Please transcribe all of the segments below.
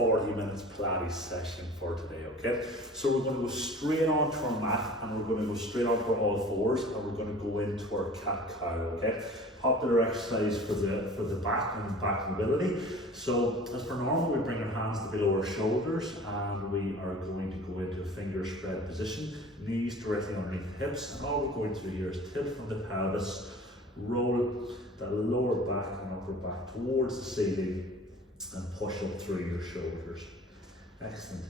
40 minutes Pilates session for today, okay? So we're going to go straight onto our mat and we're going to go straight onto our all fours and we're going to go into our cat-cow, okay? Popular exercise for the back and back mobility. So as per normal, we bring our hands to below our shoulders and we are going to go into a finger spread position, knees directly underneath the hips, and all we're going to do here is tilt from the pelvis, roll that lower back and upper back towards the ceiling and push up through your shoulders. Excellent.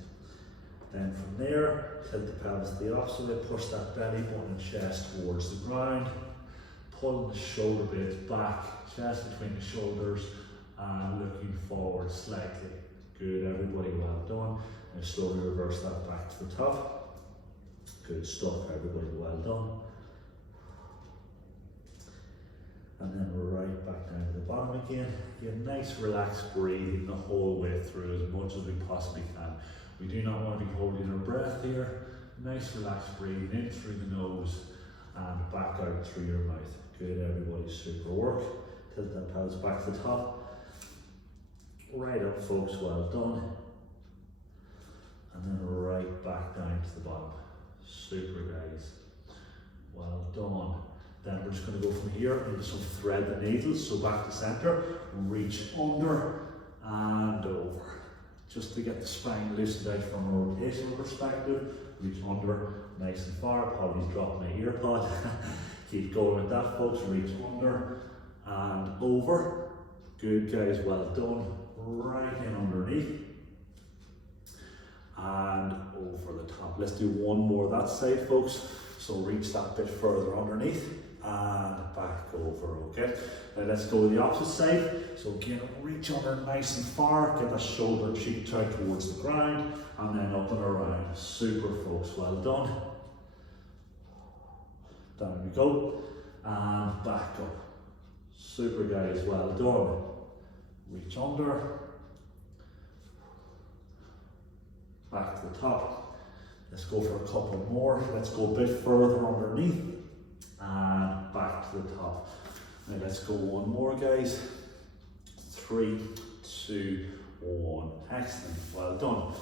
Then from there, tilt the pelvis the opposite way, push that belly button and chest towards the ground, pull the shoulder blades back, chest between the shoulders and looking forward slightly. Good, everybody, well done. And slowly reverse that back to the top. Good stuff, everybody, well done. And then right back down to the bottom again. Get nice relaxed breathing the whole way through as much as we possibly can. We do not want to be holding our breath here. Nice relaxed breathing in through the nose and back out through your mouth. Good, everybody, super work. Tilt that pelvis back to the top. Right up, folks, well done. And then right back down to the bottom. Super, guys. Well done. Then we're just going to go from here into some thread the needles. So back to center, reach under and over. Just to get the spine loosened out from a rotational perspective. Reach under, nice and far. Probably dropped my ear pod. Keep going with that, folks. Reach under and over. Good, guys, well done. Right in underneath and over the top. Let's do one more that side, folks. So reach that bit further underneath and back over, okay? Now let's go to the opposite side. So again, reach under nice and far, get that shoulder and cheek tight towards the ground, and then up and around. Super, folks, well done. Down we go, and back up. Super, guys, well done. Reach under, back to the top. Let's go for a couple more. Let's go a bit further underneath and back to the top. Now let's go one more, guys. 3, 2, 1. Excellent, well done.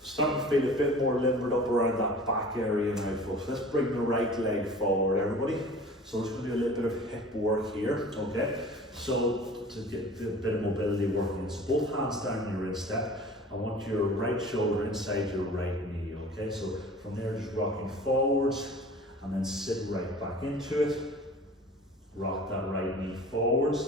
Starting to feel a bit more limbered up around that back area now, folks. Let's bring the right leg forward, everybody. So we're just going to do a little bit of hip work here, okay? So to get a bit of mobility working. So both hands down in your instep. I want your right shoulder inside your right knee, okay? So from there, just rocking forwards and then sit right back into it. Rock that right knee forwards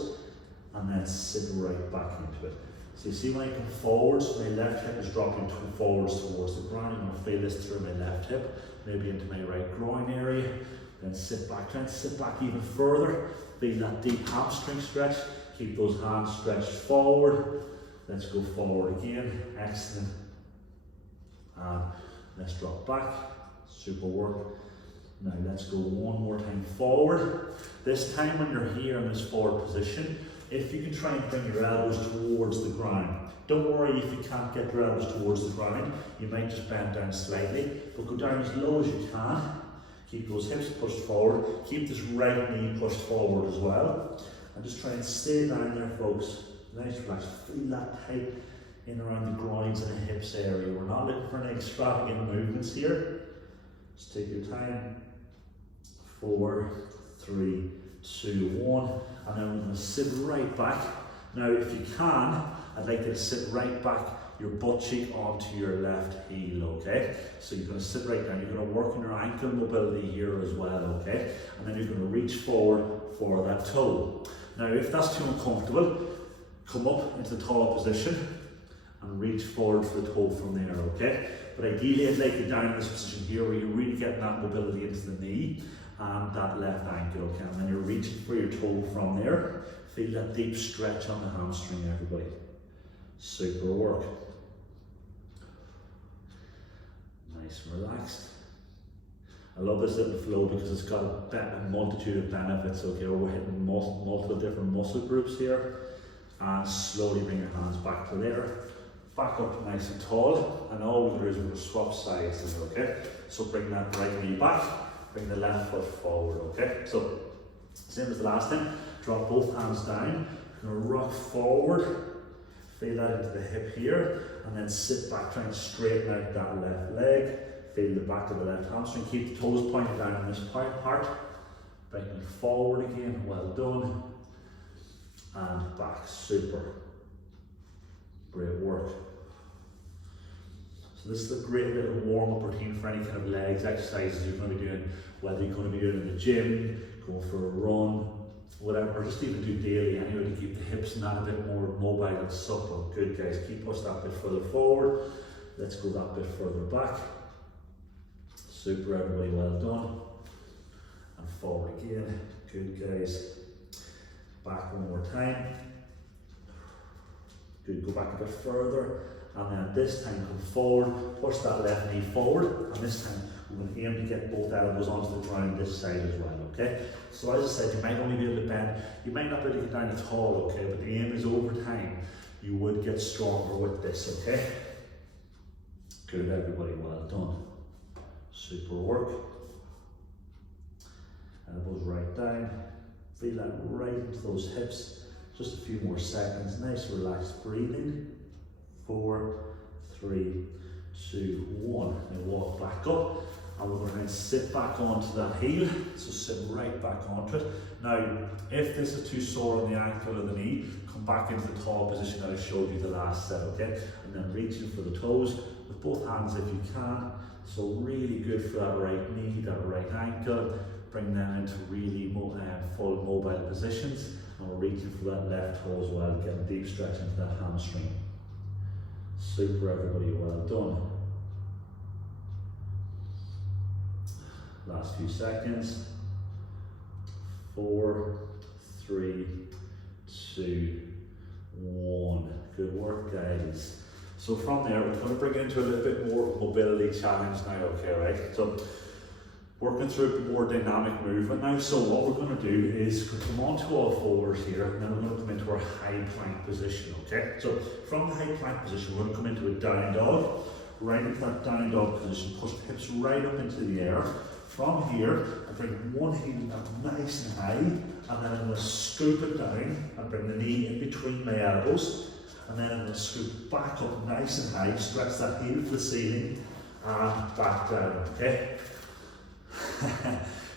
and then sit right back into it. So you see when I come forwards, my left hip is dropping forwards towards the ground. I'm going to feel this through my left hip, maybe into my right groin area. Then sit back, try and sit back even further. Feel that deep hamstring stretch. Keep those hands stretched forward. Let's go forward again. Excellent. And let's drop back. Super work. Now let's go one more time forward. This time when you're here in this forward position, if you can try and bring your elbows towards the ground. Don't worry if you can't get your elbows towards the ground. You might just bend down slightly, but go down as low as you can. Keep those hips pushed forward. Keep this right knee pushed forward as well. And just try and stay down there, folks. Nice relax. Feel that tight in around the groins and the hips area. We're not looking for any extravagant movements here. Just take your time. 4, 3, 2, 1. And then we're going to sit right back. Now, if you can, I'd like you to sit right back, your butt cheek onto your left heel, okay? So you're going to sit right down. You're going to work on your ankle mobility here as well, okay? And then you're going to reach forward for that toe. Now, if that's too uncomfortable, come up into the tall position and reach forward for the toe from there, okay? But ideally, I'd like you down in this position here where you're really getting that mobility into the knee and that left ankle, okay? And then you're reaching for your toe from there. Feel that deep stretch on the hamstring, everybody. Super work. Nice and relaxed. I love this little flow because it's got a multitude of benefits, okay? We're hitting multiple different muscle groups here. And slowly bring your hands back to there. Back up nice and tall. And all we're going to do is we're going to swap sides, okay? So bring that right knee back. Bring the left foot forward, okay? So, same as the last time. Drop both hands down. You're going to rock forward. Feel that into the hip here, and then sit back, try and straighten out that left leg. Feel the back of the left hamstring. Keep the toes pointed down on this part. Bring forward again, well done. And back, super. Great work. So this is a great little warm-up routine for any kind of legs exercises you're going to be doing, whether you're going to be doing in the gym, going for a run, whatever, just even do daily anyway to keep the hips and that a bit more mobile and supple. Good guys, keep us that bit further forward. Let's go that bit further back. Super everybody, well done. And forward again, good guys. Back one more time. Good, go back a bit further. And then this time come forward, push that left knee forward. And this time we're going to aim to get both elbows onto the ground this side as well, okay? So as I said, you might only be able to bend, you might not be able to get down at all, okay? But the aim is over time, you would get stronger with this, okay? Good, everybody, well done. Super work. Elbows right down. Feel that right into those hips. Just a few more seconds. Nice relaxed breathing. 4, 3, 2, 1. Now walk back up. And we're going to sit back onto that heel. So sit right back onto it. Now, if this is too sore on the ankle or the knee, come back into the tall position that I showed you the last set, okay? And then reaching for the toes with both hands if you can. So really good for that right knee, that right ankle. Bring them into really full mobile positions. And we're reaching for that left toe as well, getting a deep stretch into that hamstring. Super everybody, well done. Last few seconds. 4, 3, 2, 1. Good work, guys. So from there, we're going to bring it into a little bit more mobility challenge now, okay, right? So working through a bit more dynamic movement now. So what we're going to do is come onto all fours here, and then we're going to come into our high plank position, okay? So from the high plank position, we're going to come into a down dog. Right into that down dog position, push the hips right up into the air. From here, I bring one heel up nice and high, and then I'm going to scoop it down and bring the knee in between my elbows. And then I'm going to scoop back up nice and high, stretch that heel to the ceiling, and back down, okay?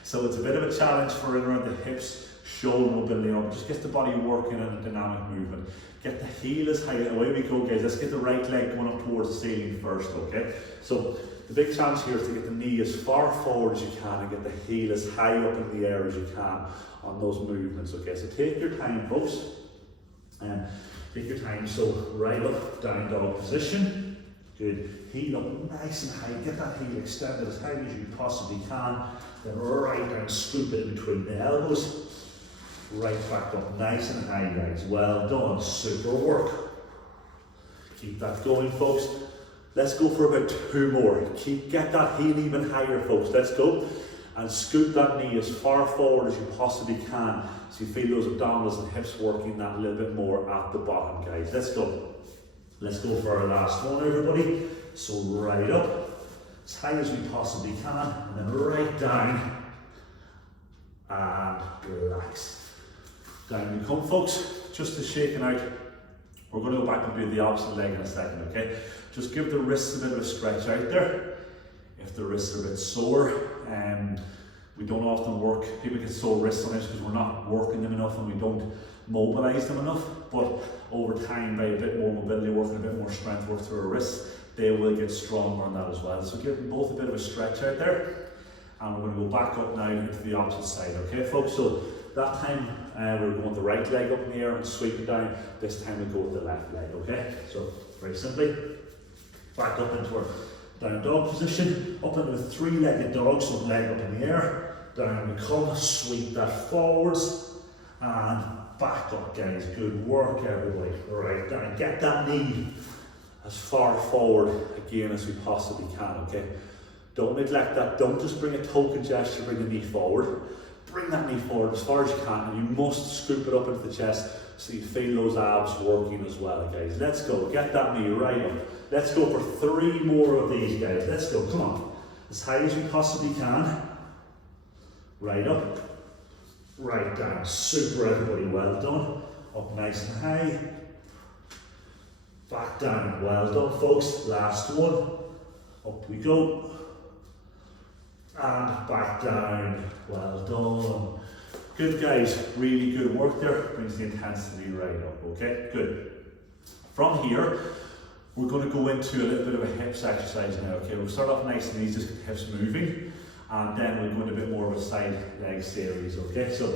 So it's a bit of a challenge for in around the hips, shoulder mobility up. Just get the body working in a dynamic movement. Get the heel as high, away we go guys. Let's get the right leg going up towards the ceiling first, okay? So the big challenge here is to get the knee as far forward as you can and get the heel as high up in the air as you can on those movements, okay? So take your time, folks. Take your time, so right up, down dog position. Good, heel up nice and high, get that heel extended as high as you possibly can. Then right down, scoop it in between the elbows. Right back up, nice and high, guys. Well done, super work. Keep that going, folks. Let's go for about 2 more. Get that heel even higher, folks. Let's go. And scoop that knee as far forward as you possibly can, so you feel those abdominals and hips working that a little bit more at the bottom, guys. Let's go. Let's go for our last one, everybody. So right up, as high as we possibly can, and then right down, and relax. Down we come, folks. Just to shaking out. We're going to go back and do the opposite leg in a second, okay? Just give the wrists a bit of a stretch out there. If the wrists are a bit sore, we don't often work, people get sore wrists sometimes because we're not working them enough and we don't mobilise them enough, but over time by a bit more mobility work and a bit more strength work through our wrists, they will get stronger on that as well. So give them both a bit of a stretch out there, and we're going to go back up now into the opposite side, okay folks? So that time we're going with the right leg up in the air and sweep it down. This time we go with the left leg, okay? So very simply, back up into our down dog position, up into a 3-legged dog, so leg up in the air, down we come, sweep that forwards, and back up, guys. Good work, everybody. Right down, get that knee as far forward again as we possibly can, okay? Don't neglect that, don't just bring a token gesture, bring the knee forward. Bring that knee forward as far as you can, and you must scoop it up into the chest so you feel those abs working as well, guys. Let's go, get that knee right up. Let's go for 3 more of these, guys. Let's go, come on. As high as we possibly can. Right up, right down. Super, everybody, well done. Up nice and high. back down. Well done, folks. Last one. Up we go. And back down. Well done. Good, guys. Really good work there. Brings the intensity right up. Okay, good. From here, we're going to go into a little bit of a hips exercise now. Okay, we'll start off nice and easy, just get the hips moving, and then we'll go into a bit more of a side leg series. Okay, so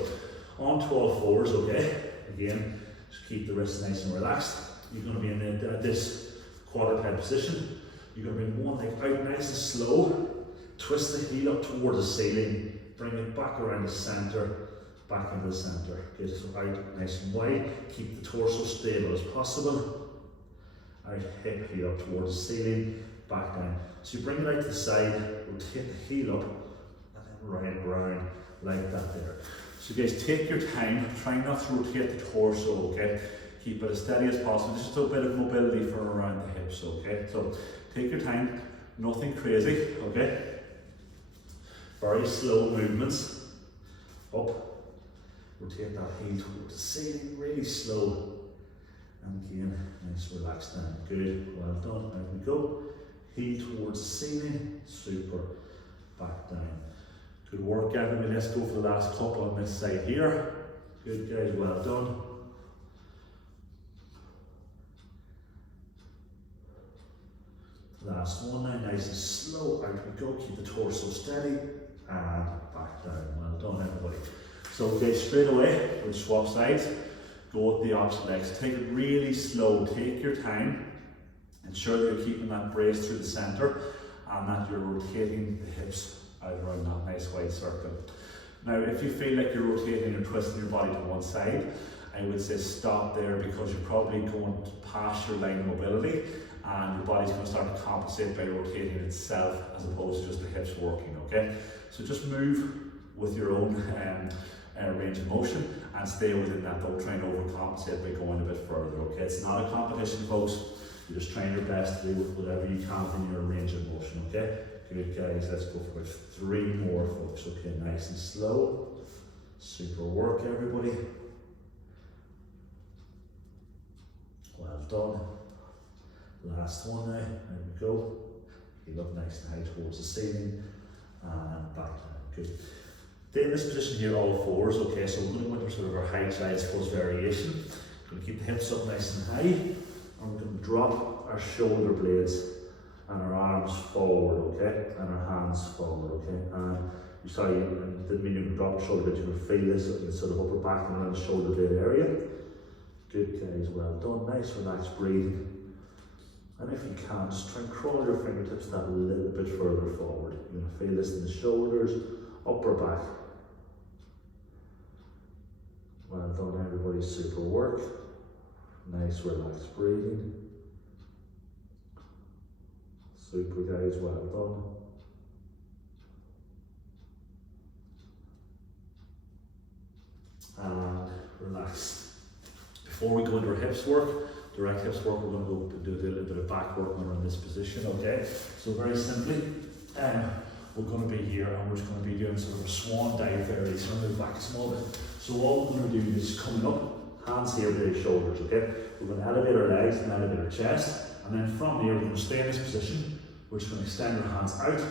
on to all fours. Okay, again, just keep the wrists nice and relaxed. You're going to be in this quadruped position. You're going to bring one leg out nice and slow. Twist the heel up towards the ceiling. Bring it back around the centre. Back into the centre. Good, so out nice and wide. Keep the torso stable as possible. Out, hip, heel up towards the ceiling. Back down. So you bring it out to the side. Rotate the heel up. And then right around like that there. So guys, take your time. Try not to rotate the torso, okay? Keep it as steady as possible. Just a bit of mobility for around the hips, okay? So take your time. Nothing crazy, okay? Very slow movements. Up. Rotate that heel towards the ceiling, really slow. And again, nice relax down. Good, well done. There we go. Heel towards the ceiling, super. Back down. Good work, everybody. Let's go for the last couple on this side here. Good, guys, well done. Last one now, nice and slow. Out we go. Keep the torso steady. And back down. Well done, everybody. So okay, straight away, we'll swap sides. Go with the opposite legs. Take it really slow. Take your time. Ensure that you're keeping that brace through the centre and that you're rotating the hips out around that nice wide circle. Now, if you feel like you're rotating or twisting your body to one side, I would say stop there, because you're probably going past your line of mobility and your body's going to start to compensate by rotating itself as opposed to just the hips working, okay? So just move with your own range of motion and stay within that. Don't try and overcompensate by going a bit further, okay? It's not a competition, folks. You're just trying your best to do whatever you can in your range of motion, okay? Good, guys. Let's go for 3 more, folks. Okay, nice and slow. Super work, everybody. Well done. Last one now. There we go. You look nice and high towards the ceiling and back down. Good. Stay in this position here, all fours. Okay, so we're going to go into sort of our high side suppose variation. We're going to keep the hips up nice and high, and we're going to drop our shoulder blades and our arms forward, okay, and our hands forward, okay. And sorry, I didn't mean you can drop the shoulder blades. You're going to feel this in the sort of upper back and around the shoulder blade area. Good, guys, well done. Nice, relaxed breathing. And if you can, just try and crawl your fingertips that a little bit further forward. You're going to feel this in the shoulders, upper back. Well done, everybody. Super work. Nice, relaxed breathing. Super, guys. Well done. And relax. Before we go into our hips work, direct hips work, we're going to go do a little bit of back work when we're in this position, okay? So very simply, we're going to be here and we're just going to be doing sort of a swan dive variation. So move back a small bit. So all we're going to do is coming up, hands here to the shoulders, okay? We're going to elevate our legs and elevate our chest, and then from here we're going to stay in this position. We're just going to extend our hands out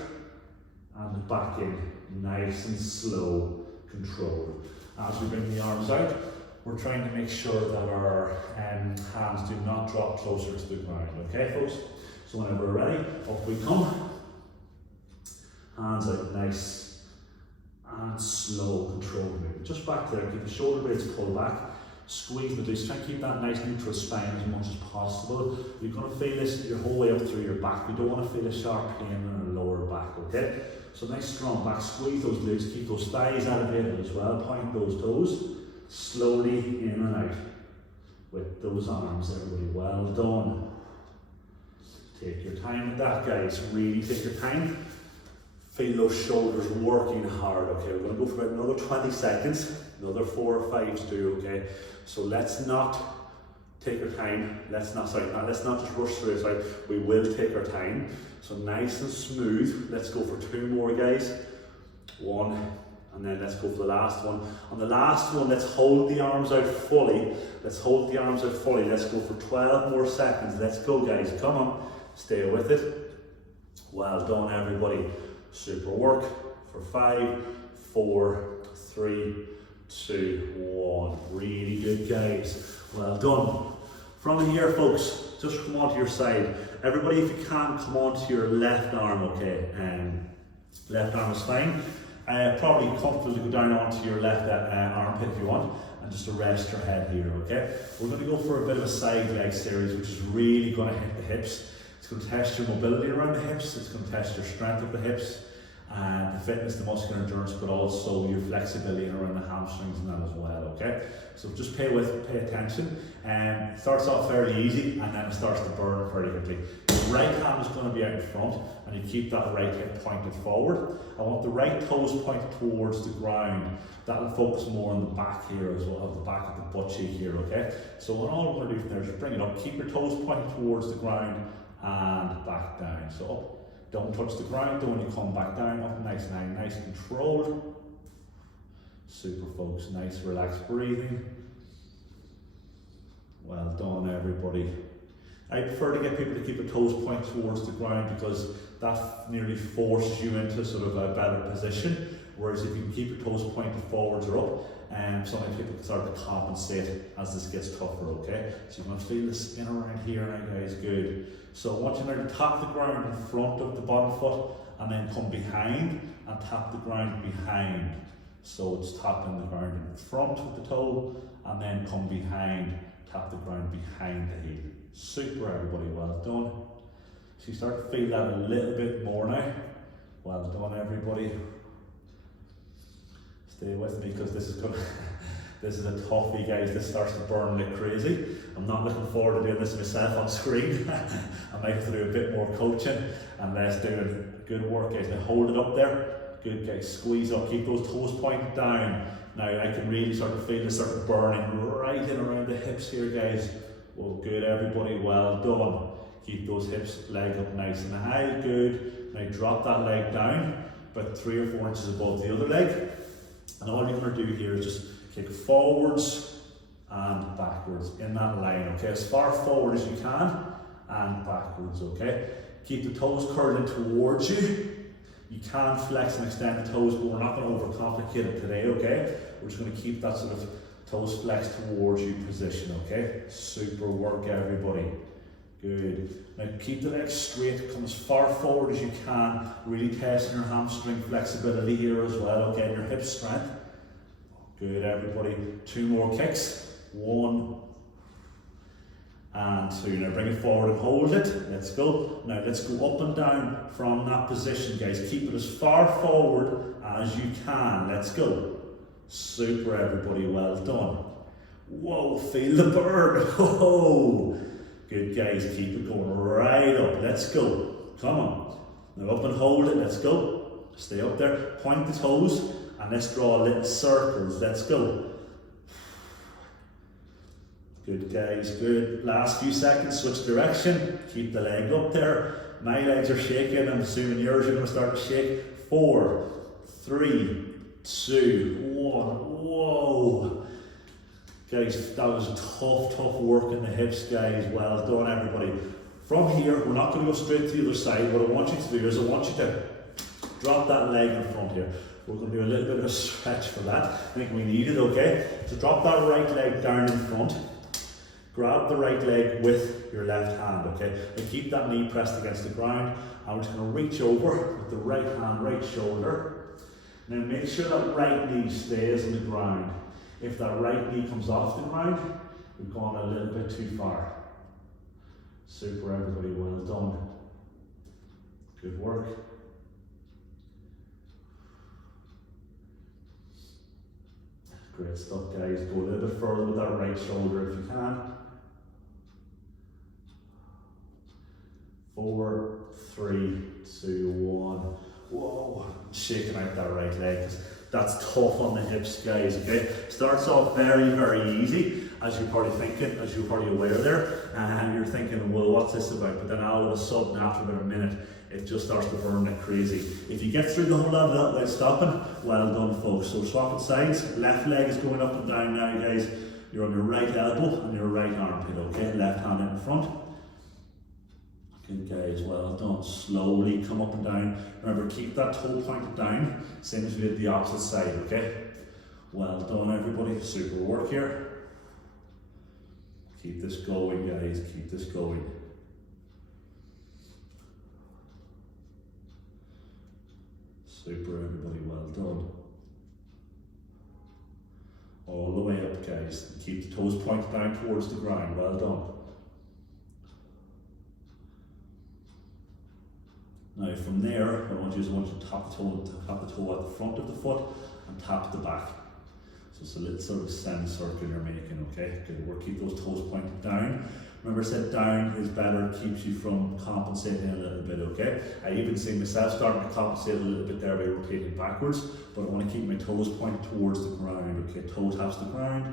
and back in, nice and slow, controlled. As we bring the arms out, we're trying to make sure that our hands do not drop closer to the ground, okay, folks? So whenever we're ready, up we come. Hands out, nice and slow, controlled movement. Just back there, keep the shoulder blades pulled back, squeeze the glutes. Try and keep that nice neutral spine as much as possible. You're going to feel this your whole way up through your back. You don't want to feel a sharp pain in the lower back, okay? So nice strong back, squeeze those glutes, keep those thighs elevated as well, point those toes, slowly in and out with those arms, everybody. Well done. Take your time with that, guys. Really take your time. Feel those shoulders working hard, okay? We're going to go for about another 20 seconds, another 4 or 5 to do, okay? So let's not take our time. Let's not just rush through it, right? We will take our time. So nice and smooth. Let's go for 2 more, guys. 1 And then let's go for the last one. On the last one, let's hold the arms out fully. Let's hold the arms out fully. Let's go for 12 more seconds. Let's go, guys. Come on. Stay with it. Well done, everybody. Super work for 5, 4, 3, 2, 1. Really good, guys. Well done. From here, folks, just come onto your side. Everybody, if you can, come onto your left arm, okay? Left arm is fine. Probably comfortable to go down onto your left armpit if you want, and just to rest your head here, okay? We're going to go for a bit of a side leg series, which is really going to hit the hips. It's going to test your mobility around the hips, it's going to test your strength of the hips, and the fitness, the muscular endurance, but also your flexibility around the hamstrings and that as well, okay? So just pay attention. It starts off fairly easy, and then it starts to burn fairly quickly. The right hand is going to be out in front, and you keep that right hip pointed forward. I want the right toes pointed towards the ground. That will focus more on the back here as well, the back of the butt cheek here, okay? So what all we're going to do from there is just bring it up, keep your toes pointed towards the ground, and back down. So up, don't touch the ground, then when you come back down, up nice and nice controlled. Super, folks, nice relaxed breathing. Well done, everybody. I prefer to get people to keep their toes pointed towards the ground because that nearly forces you into sort of a better position. Whereas if you can keep your toes pointed forwards or up, sometimes people can start to compensate as this gets tougher, okay? So you're going to feel this in around here now, guys, good. So I want you now to tap the ground in front of the bottom foot and then come behind and tap the ground behind. So it's tapping the ground in front with the toe and then come behind, tap the ground behind the heel. Super, everybody, well done. So you start to feel that a little bit more now. Well done, everybody. Stay with me because this is gonna this is a toughie, guys. This starts to burn like crazy. I'm not looking forward to doing this myself on screen. I might have to do a bit more coaching and let's do it. Good work, guys. Now hold it up there. Good, guys. Squeeze up, keep those toes pointed down. Now I can really start to feel this start burning right in around the hips here, guys. Well, good, everybody. Well done. Keep those hips, leg up nice and high. Good. Now drop that leg down about 3 or 4 inches above the other leg. And all you're going to do here is just kick forwards and backwards in that line, okay? As far forward as you can and backwards, okay? Keep the toes curling towards you. You can flex and extend the toes, but we're not going to overcomplicate it today, okay? We're just going to keep that sort of toes flexed towards you position, okay? Super work, everybody. Good. Now keep the legs straight, come as far forward as you can, really testing your hamstring flexibility here as well, okay, and your hip strength. Good, everybody. 2 more kicks. 1 and 2. Now bring it forward and hold it. Let's go. Now let's go up and down from that position, guys. Keep it as far forward as you can. Let's go. Super, everybody. Well done. Whoa, feel the burn. Whoa. Good, guys, keep it going right up. Let's go. Come on. Now up and hold it. Let's go. Stay up there. Point the toes and let's draw little circles. Let's go. Good, guys, good. Last few seconds, switch direction. Keep the leg up there. My legs are shaking. I'm assuming yours are going to start to shake. 4, 3, 2, 1. Whoa. Guys, that was tough work in the hips, guys. Well done, everybody. From here, we're not going to go straight to the other side. What I want you to do is I want you to drop that leg in front here. We're going to do a little bit of a stretch for that. I think we need it, okay? So drop that right leg down in front. Grab the right leg with your left hand, okay? And keep that knee pressed against the ground. And we're just going to reach over with the right hand, right shoulder. Now make sure that right knee stays on the ground. If that right knee comes off the ground, we've gone a little bit too far. Super, everybody, well done. Good work. Great stuff, guys. Go a little bit further with that right shoulder if you can. 4, 3, 2, 1. Whoa, shaking out that right leg. That's tough on the hips, guys, okay? Starts off very easy, as you're probably thinking, as you're probably aware there, and you're thinking, well, what's this about? But then all of a sudden, after about a minute, it just starts to burn like crazy. If you get through the whole lot of that without stopping, well done, folks. So swapping sides, left leg is going up and down now, guys. You're on your right elbow and your right armpit, okay? Left hand in front. Good, guys, well done. Slowly come up and down. Remember, keep that toe pointed down, same as we did the opposite side, okay? Well done, everybody. Super work here. Keep this going, guys. Keep this going. Super, everybody. Well done. All the way up, guys. Keep the toes pointed down towards the ground. Well done. Now from there, I want you to tap the toe at the front of the foot and tap the back. So it's a little sort of semicircle you're making, okay? Good work. Keep those toes pointed down. Remember I said down is better, keeps you from compensating a little bit, okay? I even see myself starting to compensate a little bit there by rotating backwards, but I want to keep my toes pointed towards the ground, okay? Toe taps the ground,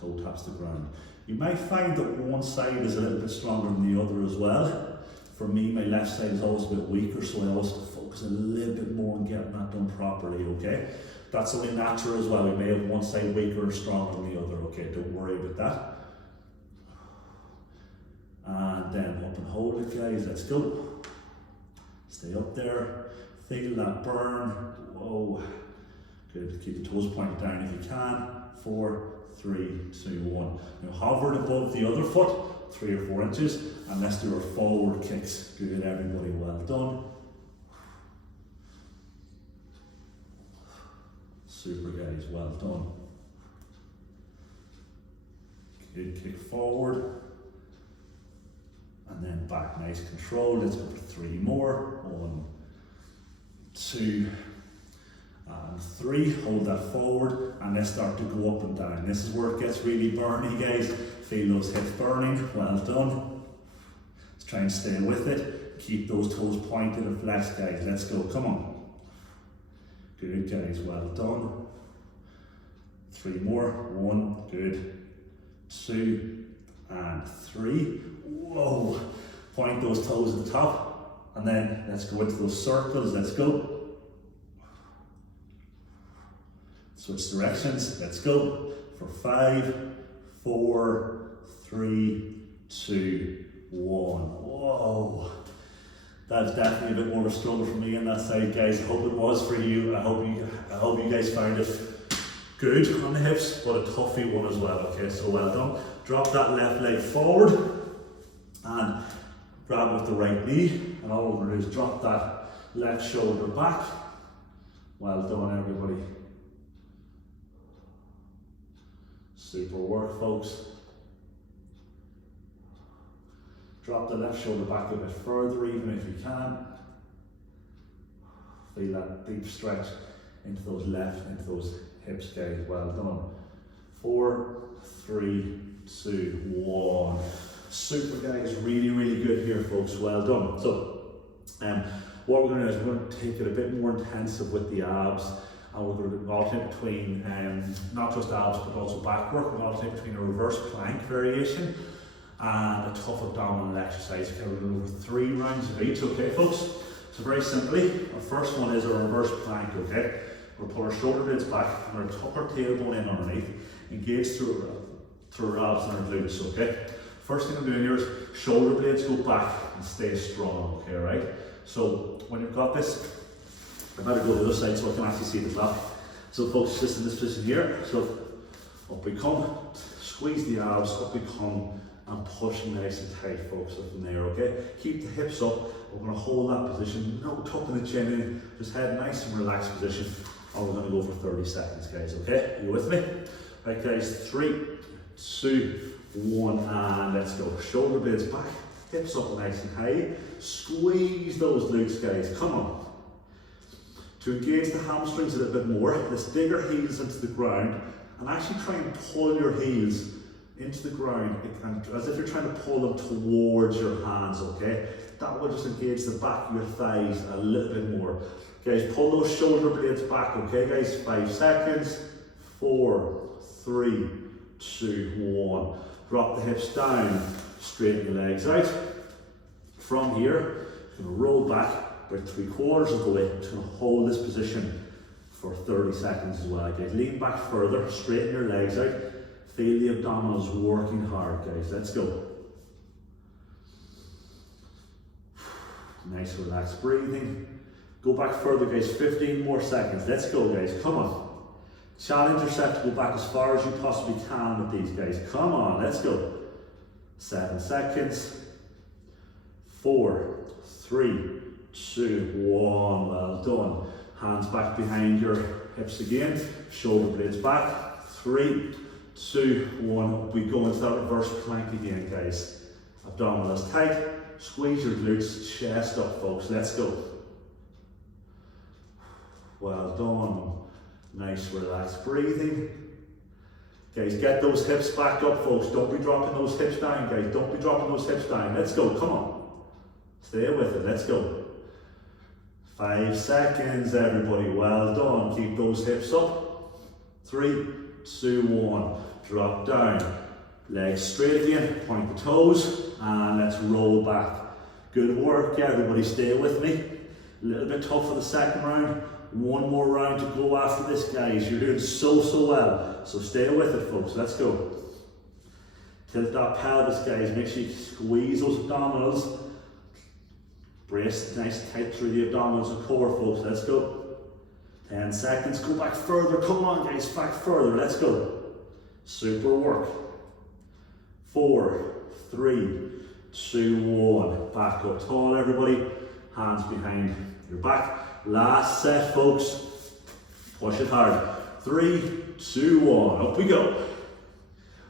toe taps the ground. You might find that one side is a little bit stronger than the other as well. For me, my left side is always a bit weaker, so I always focus a little bit more on getting that done properly, okay? That's only natural as well. We may have one side weaker or stronger than the other, okay? Don't worry about that. And then up and hold it, guys. Let's go. Stay up there. Feel that burn. Whoa. Good. Keep the toes pointed down if you can. 4, 3, 2, 1. Now hover it above the other foot, 3 or 4 inches, and let's do our forward kicks. Good, everybody. Well done. Super, guys. Well done. Good. Kick forward. And then back, nice control. Let's go for 3 more. 1, 2, and 3. Hold that forward, and let's start to go up and down. This is where it gets really burny, guys. Feel those hips burning. Well done. Let's try and stay with it. Keep those toes pointed and flexed, guys. Let's go. Come on. Good, guys. Well done. 3 more. 1. Good. 2 and 3. Whoa, point those toes at the top, and then let's go into those circles. Let's go. Switch directions. Let's go for 5, 4, 3, 2, 1. Whoa, that's definitely a bit more of a struggle for me on that side, guys. I hope it was for you. I hope you guys found it good on the hips, but a toughy one as well. Okay, so well done. Drop that left leg forward and grab with the right knee, and all we're going to do is drop that left shoulder back. Well done, everybody. Super work, folks. Drop the left shoulder back a bit further, even if you can. Feel that deep stretch into those hips, guys. Well done. 4, 3, 2, 1. Super, guys. Really, really good here, folks. Well done. So, what we're going to do is we're going to take it a bit more intensive with the abs, and we're going to alternate between not just abs but also back work. We're going to alternate between a reverse plank variation and a tough abdominal exercise. Okay, we're going to do 3 rounds of each. Okay, folks. So very simply, our first one is a reverse plank. Okay, we'll pull our shoulder blades back and we'll tuck our tailbone in underneath, engage through our abs and our glutes. Okay. First thing I'm doing here is shoulder blades go back and stay strong, okay, right? So when you've got this, I better go to the other side so I can actually see the clock. So folks, just in this position here, so up we come, squeeze the abs, up we come, and push nice and tight, folks, up from there, okay? Keep the hips up, we're gonna hold that position, no tucking the chin in, just head nice and relaxed position, and we're gonna go for 30 seconds, guys, okay? Are you with me? Right, guys, 3, 2, 1, and let's go. Shoulder blades back, hips up nice and high. Squeeze those glutes, guys. Come on. To engage the hamstrings a little bit more, let's dig our heels into the ground and actually try and pull your heels into the ground as if you're trying to pull them towards your hands, okay? That will just engage the back of your thighs a little bit more. Guys, pull those shoulder blades back, okay, guys? 5 seconds. 4, 3, 2, 1. Drop the hips down, straighten the legs out. From here, you're going to roll back about 3/4 of the way. Just going to hold this position for 30 seconds as well, guys. Lean back further, straighten your legs out. Feel the abdominals working hard, guys. Let's go. Nice relaxed breathing. Go back further, guys. 15 more seconds. Let's go, guys. Come on. Challenge yourself to go back as far as you possibly can with these, guys. Come on, let's go. 7 seconds. 4, 3, 2, 1. Well done. Hands back behind your hips again. Shoulder blades back. 3, 2, 1. We go into that reverse plank again, guys. Abdominals tight. Squeeze your glutes. Chest up, folks. Let's go. Well done. Nice relaxed breathing. Guys, get those hips back up, folks. Don't be dropping those hips down, guys. Don't be dropping those hips down. Let's go. Come on. Stay with it. Let's go. 5 seconds, everybody. Well done. Keep those hips up. 3, 2, 1. Drop down. Legs straight again. Point the toes. And let's roll back. Good work, everybody. Stay with me. A little bit tough for the second round. One more round to go after this, guys. You're doing so well. So stay with it, folks. Let's go. Tilt that pelvis, guys. Make sure you squeeze those abdominals. Brace nice tight through the abdominals and core, folks. Let's go. 10 seconds. Go back further. Come on, guys. Back further. Let's go. Super work. 4, 3, 2, 1. Back up tall, everybody. Hands behind your back. Last set, folks. Push it hard. 3, 2, 1. Up we go.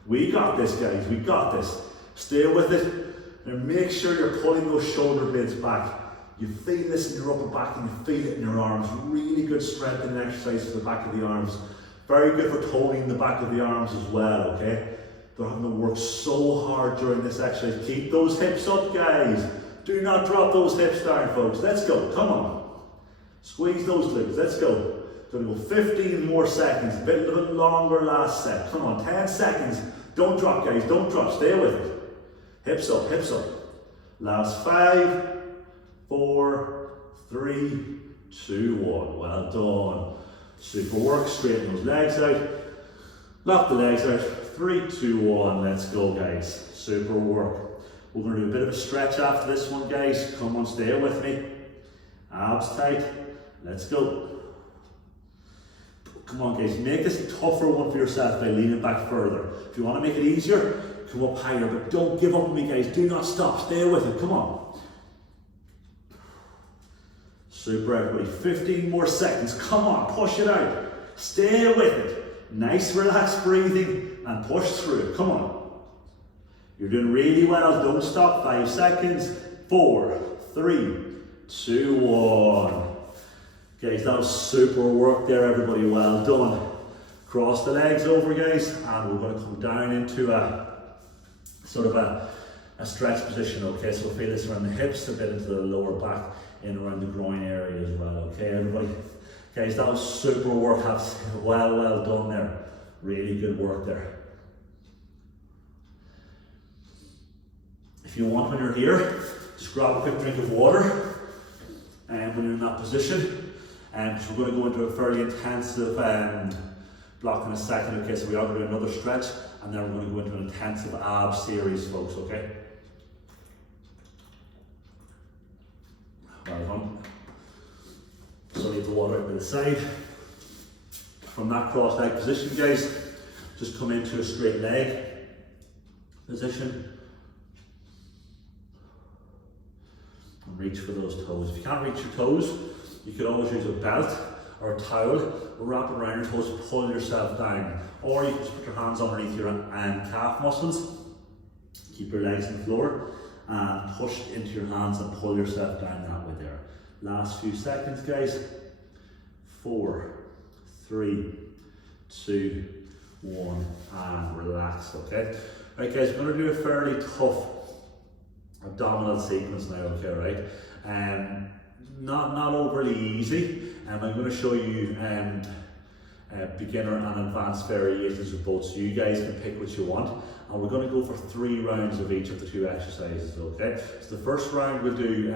We got this, guys. We got this. Stay with it. And make sure you're pulling those shoulder blades back. You feel this in your upper back and you feel it in your arms. Really good strengthening exercise for the back of the arms. Very good for toning the back of the arms as well, okay? They're having to work so hard during this exercise. Keep those hips up, guys. Do not drop those hips down, folks. Let's go. Come on. Squeeze those glutes. Let's go. Gonna go 15 more seconds. A bit longer last set. Come on, 10 seconds. Don't drop, guys. Don't drop. Stay with it. Hips up, hips up. Last 5, 4, 3, 2, 1. Well done. Super work. Straighten those legs out. Lock the legs out. 3, 2, 1. Let's go, guys. Super work. We're going to do a bit of a stretch after this one, guys. Come on, stay with me. Abs tight. Let's go. Come on, guys. Make this a tougher one for yourself by leaning back further. If you want to make it easier, come up higher, but don't give up on me, guys. Do not stop. Stay with it. Come on. Super, everybody. 15 more seconds. Come on. Push it out. Stay with it. Nice, relaxed breathing and push through it. Come on. You're doing really well. Don't stop. 5 seconds. 4, 3, 2, 1. Guys, that was super work there, everybody. Well done. Cross the legs over, guys, and we're going to come down into a sort of a stretch position, okay? So feel this around the hips, a bit into the lower back, in around the groin area as well, okay, everybody? Guys, that was super work. That's well done there. Really good work there. If you want, when you're here, just grab a quick drink of water, and when you're in that position, because we're going to go into a fairly intensive block in a second, okay? So we are going to do another stretch, and then we're going to go into an intensive ab series, folks, okay? Well done. So leave the water out by the side. From that cross leg position, guys, just come into a straight leg position. And reach for those toes. If you can't reach your toes, you could always use a belt or a towel, wrap it around your toes, pull yourself down. Or you can just put your hands underneath your calf muscles, keep your legs on the floor, and push into your hands and pull yourself down that way there. Last few seconds, guys. 4, 3, 2, 1, and relax, okay? Right, guys, we're going to do a fairly tough abdominal sequence now, okay, right? Not overly easy. I'm going to show you beginner and advanced variations of both, so you guys can pick what you want. And we're going to go for 3 rounds of each of the 2 exercises, okay? So the first round we'll do,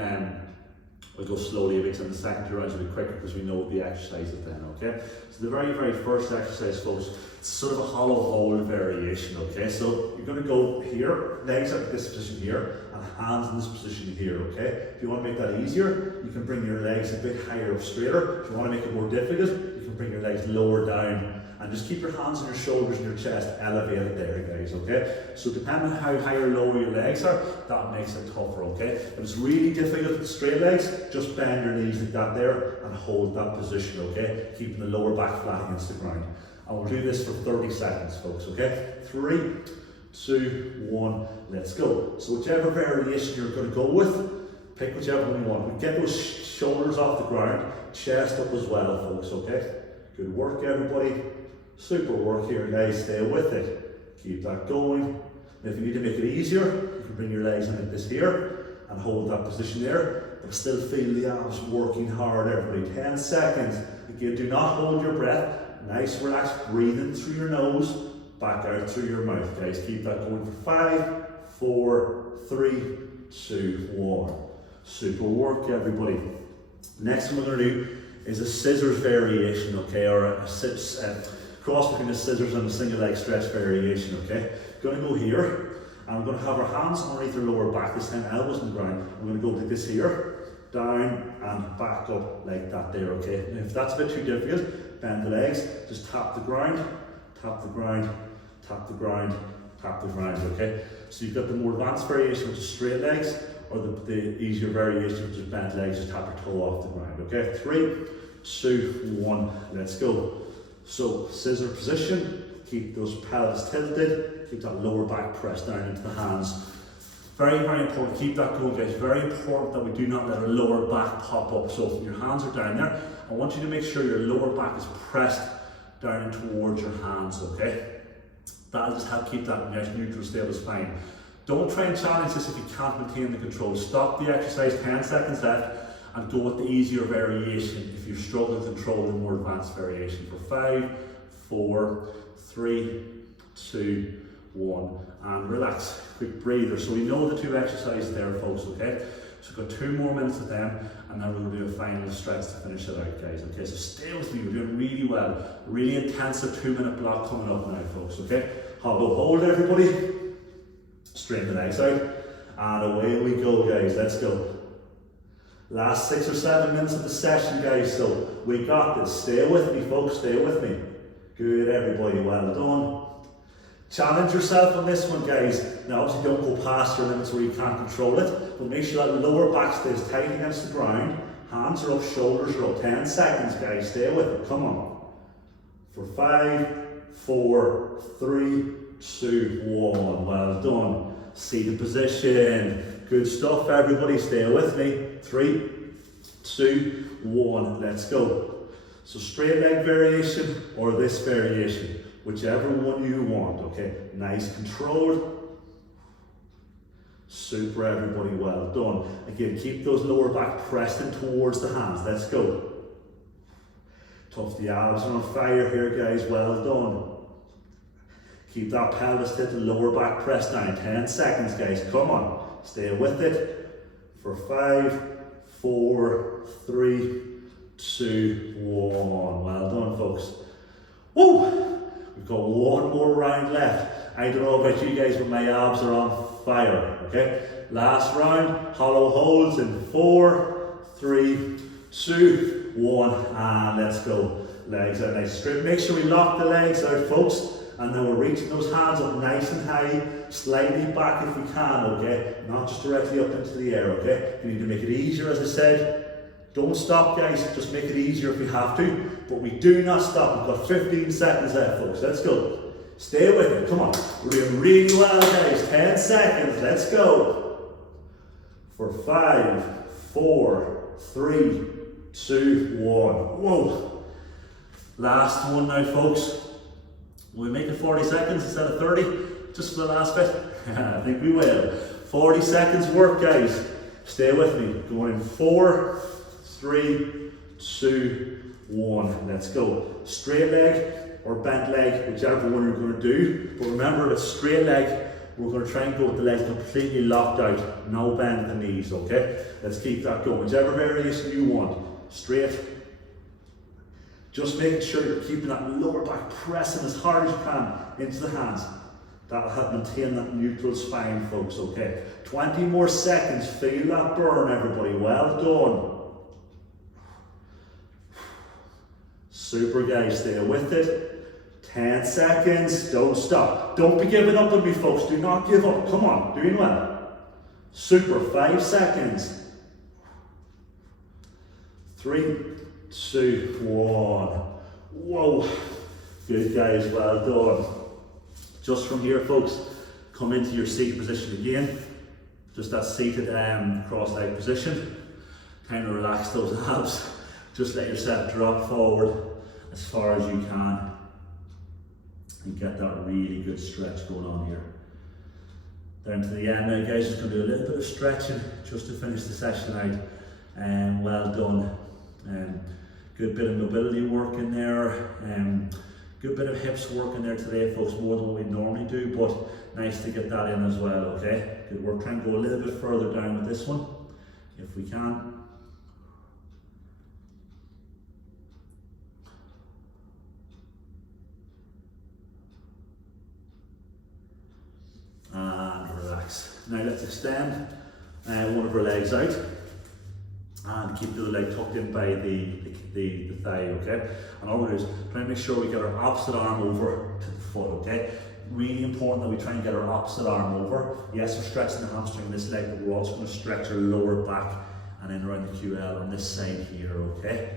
we'll go slowly a bit, and the second 2 rounds will be quicker because we know the exercises then, okay? So the very first exercise, folks, it's sort of a hollow hold variation, okay? So you're going to go here, legs at this position here, and hands in this position here, okay? If you want to make that easier, you can bring your legs a bit higher up, straighter. If you want to make it more difficult, you can bring your legs lower down, and just keep your hands on your shoulders and your chest elevated there, guys, okay? So depending on how high or low your legs are, that makes it tougher, okay? If it's really difficult with straight legs, just bend your knees like that there and hold that position, okay? Keeping the lower back flat against the ground. And we'll do this for 30 seconds, folks, okay? 3, 2, 1, let's go. So whichever variation you're going to go with, pick whichever one you want. We get those shoulders off the ground, chest up as well, folks, okay? Good work, everybody. Super work here, guys. Stay with it. Keep that going. And if you need to make it easier, you can bring your legs in like this here and hold that position there, but still feel the abs working hard, everybody. 10 seconds. Again, do not hold your breath. Nice, relaxed breathing through your nose, back out through your mouth, guys. Keep that going for 5, 4, 3, 2, 1. Super work, everybody. Next one we're going to do is a scissors variation, okay, or a cross between a scissors and a single leg stretch variation, okay? Going to go here, and we're going to have our hands underneath our lower back, this time elbows on the ground. We're going to go like this here, down and back up like that there, okay? And if that's a bit too difficult, bend the legs, just tap the ground, tap the ground, tap the ground, tap the ground, okay? So you've got the more advanced variation, which is straight legs, or the easier variation, which is bent legs, just tap your toe off the ground, okay? 3, 2, 1, let's go. So, scissor position, keep those pelvis tilted, keep that lower back pressed down into the hands. Very important, keep that going, guys. Very important that we do not let our lower back pop up. So if your hands are down there, I want you to make sure your lower back is pressed down towards your hands, okay? That'll just help keep that nice neutral stable spine. Don't try and challenge this if you can't maintain the control. Stop the exercise, 10 seconds left, and go with the easier variation if you struggle to control the more advanced variation. For 5, 4, 3, 2, 1, and relax. Quick breather. So we know the 2 exercises there, folks, okay? So we've got 2 more minutes of them, and then we're going to do a final stretch to finish it out, guys, okay? So stay with me, we're doing really well. Really intensive 2-minute block coming up now, folks, okay? Hold everybody. Straighten the legs out, and away we go, guys. Let's go. Last 6 or 7 minutes of the session, guys, so we got this. Stay with me, folks, stay with me. Good, everybody, well done. Challenge yourself on this one, guys. Now, obviously, don't go past your limits where you can't control it, but make sure that lower back stays tight against the ground. Hands are up, shoulders are up. 10 seconds, guys, stay with it. Come on. For 5, 4, 3, 2, 1. Well done. Seated position. Good stuff, everybody. Stay with me. 3, 2, 1. Let's go. So straight leg variation or this variation, whichever one you want, okay? Nice control. Super, everybody. Well done. Again, keep those lower back pressed in towards the hands. Let's go. Tough, the abs are on fire here, guys. Well done. Keep that pelvis tilted, lower back pressed down. 10 seconds, guys. Come on. Stay with it. For 5, 4, 3, 2, 1. Well done, folks. Woo! We've got 1 more round left. I don't know about you guys, but my abs are on fire. Okay? Last round. Hollow holds in 4, 3, 2, 1. And let's go. Legs out nice straight. Make sure we lock the legs out, folks. And then we're reaching those hands up nice and high, slightly back if we can, okay? Not just directly up into the air, okay? You need to make it easier, as I said. Don't stop, guys, just make it easier if you have to. But we do not stop. We've got 15 seconds left, folks. Let's go. Stay with it, come on. We're doing really well, guys. 10 seconds, let's go. For 5, 4, 3, 2, 1. Whoa. Last one now, folks. Will we make it 40 seconds instead of 30? Just for the last bit? I think we will. 40 seconds work, guys. Stay with me. Going in 4, 3, 2, 1. Let's go. Straight leg or bent leg, whichever one you're going to do. But remember, if it's straight leg, we're going to try and go with the legs completely locked out. No bend at the knees, okay? Let's keep that going. Whichever variation you want. Straight. Just making sure you're keeping that lower back pressing as hard as you can into the hands. That'll help maintain that neutral spine, folks, okay? 20 more seconds. Feel that burn, everybody. Well done. Super, guys. Stay with it. 10 seconds. Don't stop. Don't be giving up on me, folks. Do not give up. Come on. Doing well. Super. 5 seconds. 3, 2, 1. Whoa. Good, guys. Well done. Just from here, folks, come into your seated position again. Just that seated cross-leg position. Kind of relax those abs. Just let yourself drop forward as far as you can. And get that really good stretch going on here. Down to the end now, guys, just going to do a little bit of stretching just to finish the session out. And well done. Good bit of mobility work in there. Good bit of hips work in there today, folks, more than what we normally do, but nice to get that in as well, okay? Good work. Try and go a little bit further down with this one, if we can. And relax. Now let's extend one of our legs out and keep the other leg tucked in by the thigh, okay? And all we're going to do is try and make sure we get our opposite arm over to the foot, okay? Really important that we try and get our opposite arm over. Yes, we're stretching the hamstring in this leg, but we're also going to stretch our lower back and then around the QL on this side here, okay?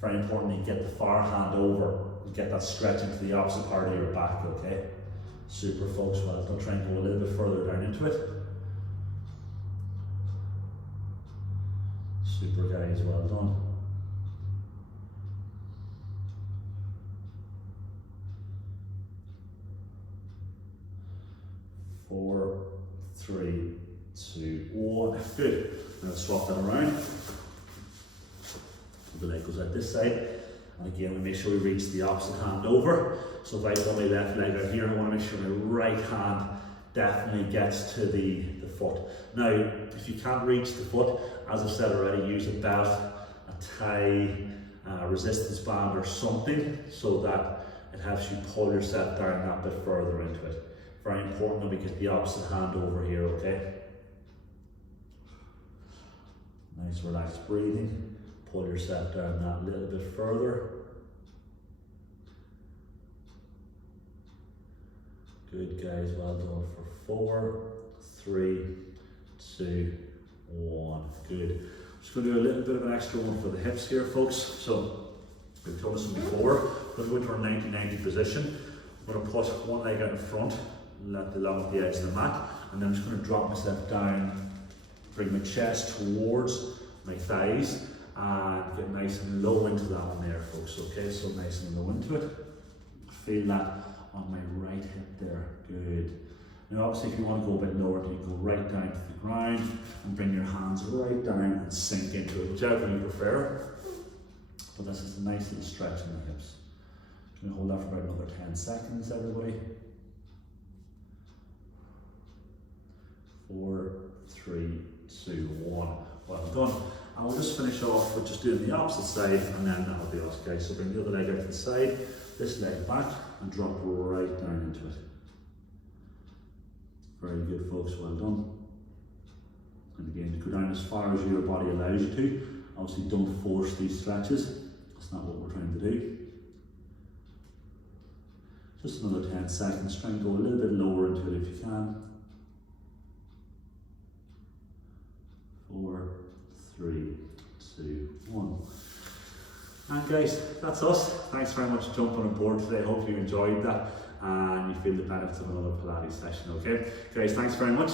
Very important you get the far hand over and get that stretch into the opposite part of your back, okay? Super, folks. Well, I'll try and go a little bit further down into it. Super, guys. Well done. Four, 3, 2, 1. Good. Now swap that around. The leg goes out this side. And again, we make sure we reach the opposite hand over. So if I put my left leg out here, I want to make sure my right hand definitely gets to the foot. Now, if you can't reach the foot, as I said already, use a belt, a tie, a resistance band or something so that it helps you pull yourself down that bit further into it. Very important that we get the opposite hand over here, okay? Nice relaxed breathing. Pull yourself down that little bit further. Good, guys, well done for 4, 3, 2, 1. Good. Just going to do a little bit of an extra one for the hips here, folks. So we've done this before. We're going to go into our 90-90 position. I'm going to put one leg out in front, along with the edge of the mat, and then I'm just going to drop myself down, bring my chest towards my thighs, and get nice and low into that one there, folks. Okay, so nice and low into it. Feel that on my right hip there. Good. Now obviously if you want to go a bit lower, you go right down to the ground and bring your hands right down and sink into it, whichever you prefer. But this is a nice little stretch in the hips. I'm going to hold that for about another 10 seconds, everybody. 4, 3, 2, 1. Well done. And we'll just finish off with just doing the opposite side, and then that'll be us, guys. So bring the other leg out to the side, this leg back, and drop right down into it. Very good, folks. Well done. And again, go down as far as your body allows you to. Obviously, don't force these stretches. That's not what we're trying to do. Just another 10 seconds. Try and go a little bit lower into it if you can. 4, 3, 2, 1. And guys, that's us. Thanks very much for jumping on board today. Hope you enjoyed that and you feel the benefits of another Pilates session, okay? Guys, thanks very much.